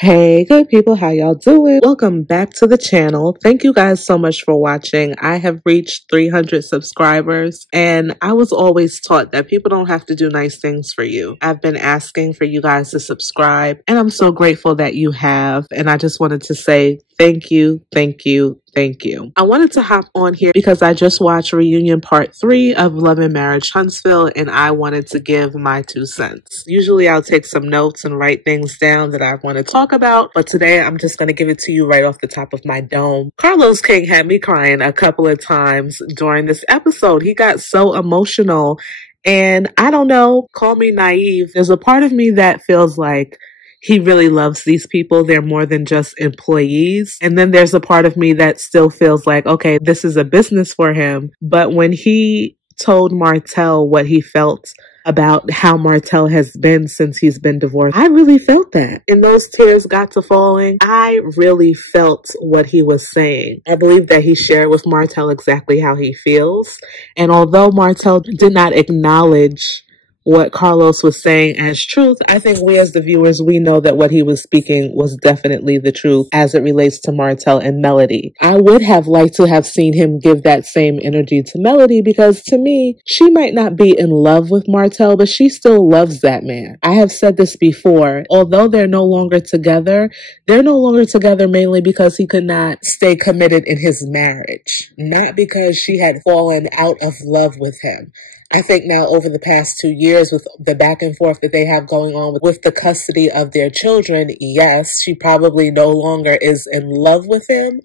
Hey, good people, how y'all doing? Welcome back to the channel. Thank you guys so much for watching. I have reached 300 subscribers, and I was always taught that people don't have to do nice things for you. I've been asking for you guys to subscribe, and I'm so grateful that you have. And I just wanted to say thank you, thank you, thank you. I wanted to hop on here because I just watched Reunion Part 3 of Love and Marriage Huntsville, and I wanted to give my 2 cents. Usually I'll take some notes and write things down that I want to talk about, but today I'm just going to give it to you right off the top of my dome. Carlos King had me crying a couple of times during this episode. He got so emotional, and I don't know, call me naive. There's a part of me that feels like he really loves these people. They're more than just employees. And then there's a part of me that still feels like, okay, this is a business for him. But when he told Martell what he felt about how Martell has been since he's been divorced, I really felt that. And those tears got to falling. I really felt what he was saying. I believe that he shared with Martell exactly how he feels. And although Martell did not acknowledge what Carlos was saying as truth, I think we as the viewers, we know that what he was speaking was definitely the truth as it relates to Martell and Melody. I would have liked to have seen him give that same energy to Melody, because to me, she might not be in love with Martell, but she still loves that man. I have said this before, although they're no longer together mainly because he could not stay committed in his marriage, not because she had fallen out of love with him. I think now over the past 2 years, with the back and forth that they have going on with the custody of their children, yes, she probably no longer is in love with him,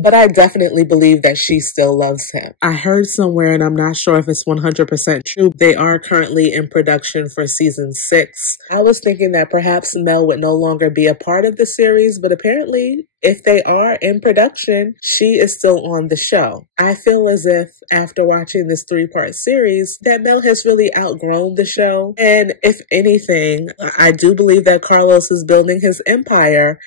but I definitely believe that she still loves him. I heard somewhere, and I'm not sure if it's 100% true, they are currently in production for season 6. I was thinking that perhaps Mel would no longer be a part of the series, but apparently if they are in production, she is still on the show. I feel as if after watching this 3-part series that Mel has really outgrown the show. And if anything, I do believe that Carlos is building his empire.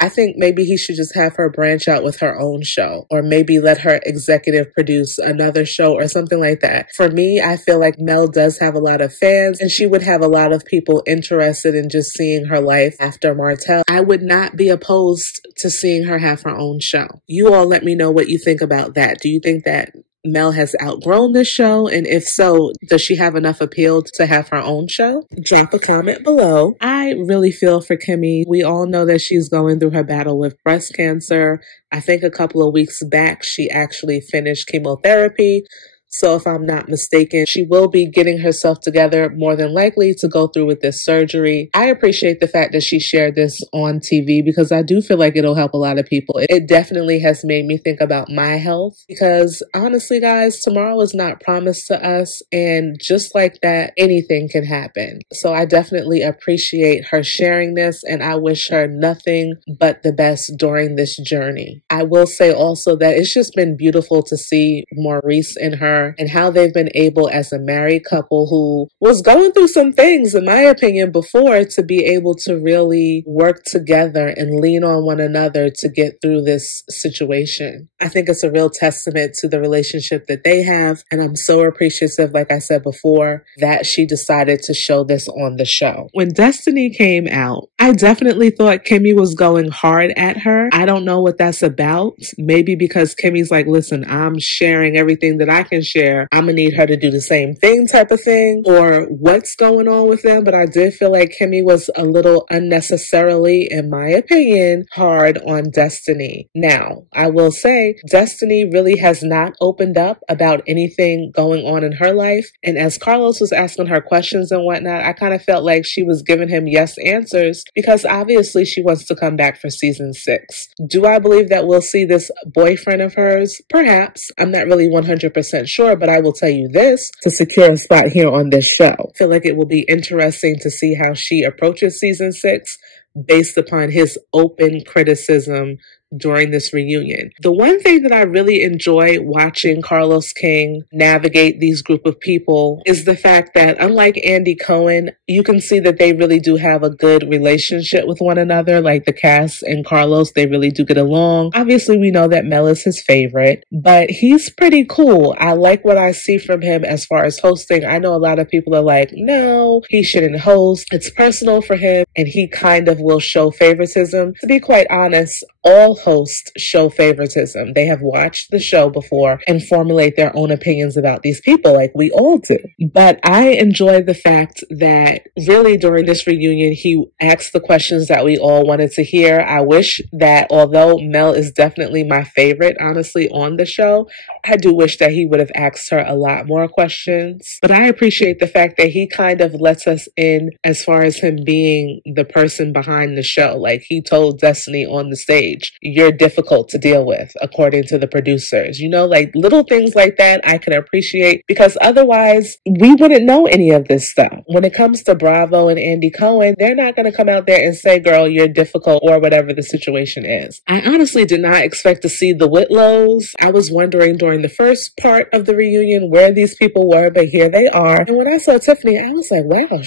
I think maybe he should just have her branch out with her own show, or maybe let her executive produce another show or something like that. For me, I feel like Mel does have a lot of fans, and she would have a lot of people interested in just seeing her life after Martell. I would not be opposed to seeing her have her own show. You all let me know what you think about that. Do you think that Mel has outgrown this show? And if so, does she have enough appeal to have her own show? Drop a comment below. I really feel for Kimmy. We all know that she's going through her battle with breast cancer. I think a couple of weeks back, she actually finished chemotherapy. So if I'm not mistaken, she will be getting herself together more than likely to go through with this surgery. I appreciate the fact that she shared this on TV, because I do feel like it'll help a lot of people. It definitely has made me think about my health, because honestly, guys, tomorrow is not promised to us. And just like that, anything can happen. So I definitely appreciate her sharing this, and I wish her nothing but the best during this journey. I will say also that it's just been beautiful to see Maurice and her, and how they've been able, as a married couple who was going through some things, in my opinion, before, to be able to really work together and lean on one another to get through this situation. I think it's a real testament to the relationship that they have, and I'm so appreciative, like I said before, that she decided to show this on the show. When Destiny came out, I definitely thought Kimmy was going hard at her. I don't know what that's about. Maybe because Kimmy's like, listen, I'm sharing everything that I can share. I'm gonna need her to do the same thing type of thing, or what's going on with them. But I did feel like Kimmy was a little unnecessarily, in my opinion, hard on Destiny. Now, I will say Destiny really has not opened up about anything going on in her life. And as Carlos was asking her questions and whatnot, I kind of felt like she was giving him yes answers, because obviously she wants to come back for season 6. Do I believe that we'll see this boyfriend of hers? Perhaps. I'm not really 100% sure, but I will tell you this to secure a spot here on this show. I feel like it will be interesting to see how she approaches season 6 based upon his open criticism during this reunion. The one thing that I really enjoy watching Carlos King navigate these group of people is the fact that, unlike Andy Cohen, you can see that they really do have a good relationship with one another. Like the cast and Carlos, they really do get along. Obviously, we know that Mel is his favorite, but he's pretty cool. I like what I see from him as far as hosting. I know a lot of people are like, no, he shouldn't host. It's personal for him, and he kind of will show favoritism. To be quite honest, all hosts show favoritism. They have watched the show before and formulate their own opinions about these people, like we all do. But I enjoy the fact that really during this reunion, he asked the questions that we all wanted to hear. I wish that, although Mel is definitely my favorite, honestly, on the show, I do wish that he would have asked her a lot more questions. But I appreciate the fact that he kind of lets us in as far as him being the person behind the show. Like he told Destiny on the stage, you're difficult to deal with, according to the producers. You know, like little things like that I can appreciate, because otherwise we wouldn't know any of this stuff. When it comes to Bravo and Andy Cohen, they're not going to come out there and say, girl, you're difficult, or whatever the situation is. I honestly did not expect to see the Whitlows. I was wondering during the first part of the reunion where these people were, but here they are. And when I saw Tiffany, I was like, wow,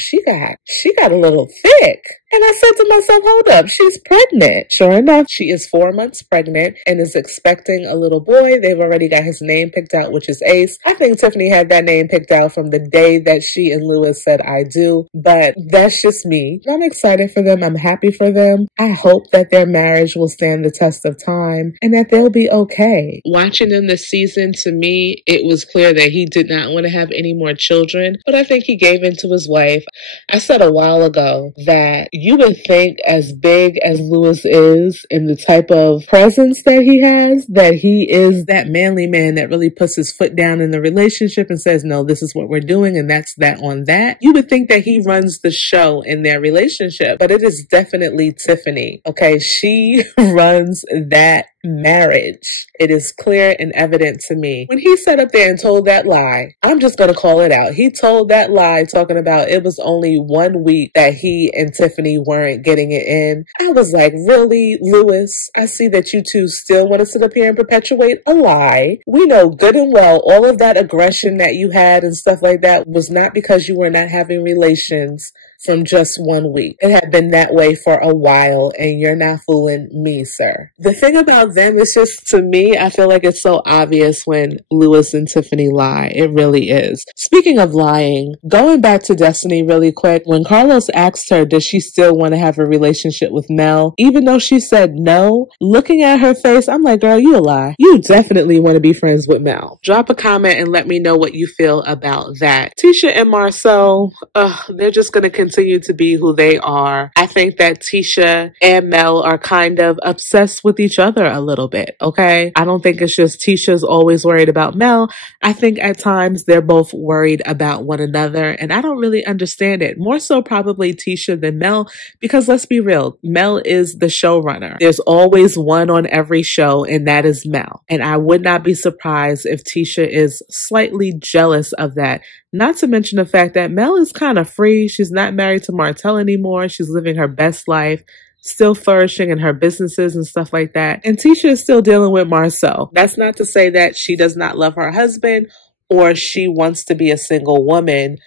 she got a little thick. And I said to myself, hold up, she's pregnant. Sure enough, she is 4 months pregnant and is expecting a little boy. They've already got his name picked out, which is Ace. I think Tiffany had that name picked out from the day that she and Lewis said, I do. But that's just me. I'm excited for them. I'm happy for them. I hope that their marriage will stand the test of time and that they'll be okay. Watching them this season, to me, it was clear that he did not want to have any more children, but I think he gave in to his wife. I said a while ago that you would think, as big as Lewis is and the type of presence that he has, that he is that manly man that really puts his foot down in the relationship and says, no, this is what we're doing and that's that on that. You would think that he runs the show in their relationship, but it is definitely Tiffany. Okay, she runs that marriage. It is clear and evident to me. When he sat up there and told that lie, I'm just going to call it out. He told that lie talking about it was only 1 week that he and Tiffany weren't getting it in. I was like, really, Lewis? I see that you two still want to sit up here and perpetuate a lie. We know good and well all of that aggression that you had and stuff like that was not because you were not having relations from just 1 week. It had been that way for a while, and you're not fooling me, sir. The thing about them is just, to me, I feel like it's so obvious when Lewis and Tiffany lie. It really is. Speaking of lying, going back to Destiny really quick, when Carlos asked her, does she still want to have a relationship with Mel, even though she said no, looking at her face, I'm like, girl, you a lie. You definitely want to be friends with Mel. Drop a comment and let me know what you feel about that. Tisha and Marcel, they're just going to continue to be who they are. I think that Tisha and Mel are kind of obsessed with each other a little bit, okay? I don't think it's just Tisha's always worried about Mel. I think at times they're both worried about one another, and I don't really understand it. More so probably Tisha than Mel, because let's be real, Mel is the showrunner. There's always one on every show, and that is Mel. And I would not be surprised if Tisha is slightly jealous of that. Not to mention the fact that Mel is kind of free. She's not married to Martell anymore. She's living her best life, still flourishing in her businesses and stuff like that. And Tisha is still dealing with Marcel. That's not to say that she does not love her husband or she wants to be a single woman,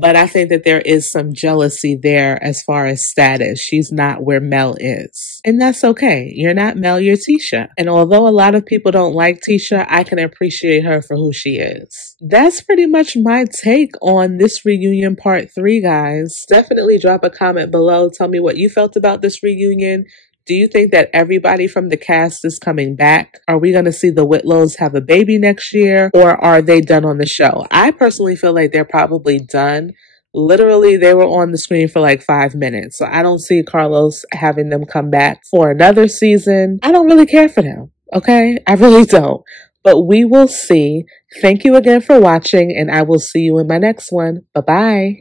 but I think that there is some jealousy there as far as status. She's not where Mel is. And that's okay. You're not Mel, you're Tisha. And although a lot of people don't like Tisha, I can appreciate her for who she is. That's pretty much my take on this reunion part 3, guys. Definitely drop a comment below. Tell me what you felt about this reunion. Do you think that everybody from the cast is coming back? Are we going to see the Whitlows have a baby next year, or are they done on the show? I personally feel like they're probably done. Literally, they were on the screen for like 5 minutes. So I don't see Carlos having them come back for another season. I don't really care for them. Okay? I really don't. But we will see. Thank you again for watching, and I will see you in my next one. Bye-bye.